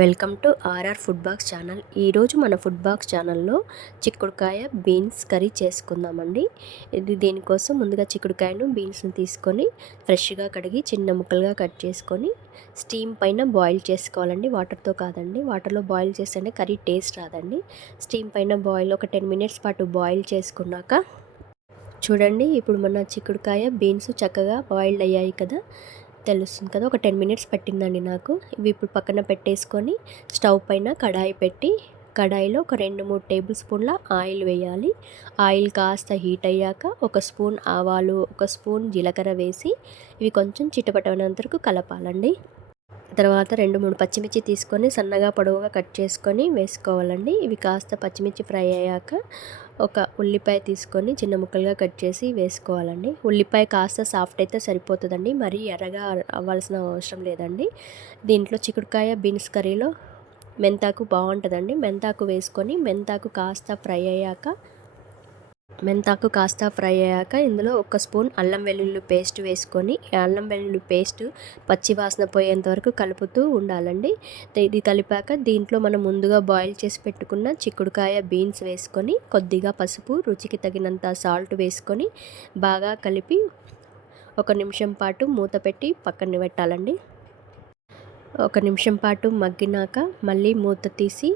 Welcome to RR food box channel. ఈరోజు మన food box ఛానల్లో చిక్కుడుకాయ బీన్స్ కర్రీ చేసుకుందామండి. దీనికోసం ముందుగా చిక్కుడుకాయను బీన్స్ని తీసుకొని ఫ్రెష్గా కడిగి చిన్న ముక్కలుగా కట్ చేసుకొని స్టీమ్ పైన బాయిల్ చేసుకోవాలండి. వాటర్తో కాదండి, వాటర్లో బాయిల్ చేస్తేనే కర్రీ టేస్ట్ రాదండి. స్టీమ్ పైన ఒక 10 మినిట్స్ పాటు బాయిల్ చేసుకున్నాక చూడండి, ఇప్పుడు మన చిక్కుడుకాయ బీన్స్ చక్కగా బాయిల్డ్ అయ్యాయి కదా, తెలుస్తుంది కదా. ఒక 10 మినిట్స్ పట్టిందండి నాకు. ఇవి ఇప్పుడు పక్కన పెట్టేసుకొని స్టవ్ పైన కడాయి పెట్టి కడాయిలో ఒక 2-3 టేబుల్ స్పూన్ల ఆయిల్ వేయాలి. ఆయిల్ కాస్త హీట్ అయ్యాక ఒక స్పూన్ ఆవాలు, ఒక స్పూన్ జీలకర్ర వేసి ఇవి కొంచెం చిటపటనంత వరకు కలపాలండి. తర్వాత 2-3 పచ్చిమిర్చి తీసుకొని సన్నగా పొడవుగా కట్ చేసుకొని వేసుకోవాలండి. ఇవి కాస్త పచ్చిమిర్చి ఫ్రై అయ్యాక ఒక ఉల్లిపాయ తీసుకొని చిన్న ముక్కలుగా కట్ చేసి వేసుకోవాలండి. ఉల్లిపాయ కాస్త సాఫ్ట్ అయితే సరిపోతుందండి, మరీ ఎర్రగా అవ్వాల్సిన అవసరం లేదండి. దీంట్లో చిక్కుడుకాయ బీన్స్ కర్రీలో మెంతాకు బాగుంటుందండి. మెంతాకు వేసుకొని మెంతాకు కాస్త ఫ్రై అయ్యాక ఇందులో ఒక స్పూన్ అల్లం వెల్లుల్లి పేస్ట్ వేసుకొని అల్లం వెల్లుల్లి పేస్ట్ పచ్చి వాసన పోయేంత వరకు కలుపుతూ ఉండాలండి. ఇది కలిపాక దీంట్లో మనం ముందుగా బాయిల్ చేసి పెట్టుకున్న చిక్కుడుకాయ బీన్స్ వేసుకొని కొద్దిగా పసుపు, రుచికి తగినంత సాల్ట్ వేసుకొని బాగా కలిపి 1 నిమిషం పాటు మూత పెట్టి పక్కన పెట్టాలండి. 1 నిమిషం పాటు మగ్గినాక మళ్ళీ మూత తీసి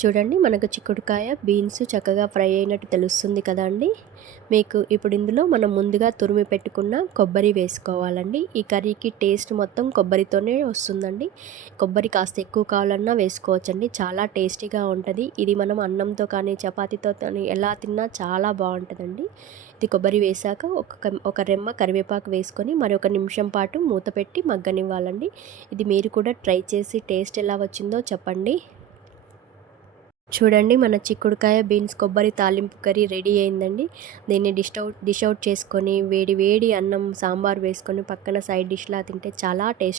చూడండి, మనకు చిక్కుడుకాయ బీన్స్ చక్కగా ఫ్రై అయినట్టు తెలుస్తుంది కదా అండి. మీకు ఇప్పుడు ఇందులో మనం ముందుగా తురిమి పెట్టుకున్న కొబ్బరి వేసుకోవాలండి. ఈ కర్రీకి టేస్ట్ మొత్తం కొబ్బరితోనే వస్తుందండి. కొబ్బరి కాస్త ఎక్కువ కావాలన్నా వేసుకోవచ్చండి, చాలా టేస్టీగా ఉంటుంది. ఇది మనం అన్నంతో కానీ చపాతీతో కానీ ఎలా తిన్నా చాలా బాగుంటుందండి. ఇది కొబ్బరి వేసాక ఒక రెమ్మ కరివేపాకు వేసుకొని మరి 1 నిమిషం పాటు మూత పెట్టి మగ్గనివ్వాలండి. ఇది మీరు కూడా ట్రై చేసి టేస్ట్ ఎలా వచ్చిందో చెప్పండి. చూడండి, మన చిక్కుడుకాయ బీన్స్ కొబ్బరి తాలింపు కర్రీ రెడీ అయిందండి. దీన్ని డిష్ అవుట్ చేసుకొని వేడి వేడి అన్నం సాంబార్ వేసుకొని పక్కన సైడ్ డిష్లా తింటే చాలా టేస్ట్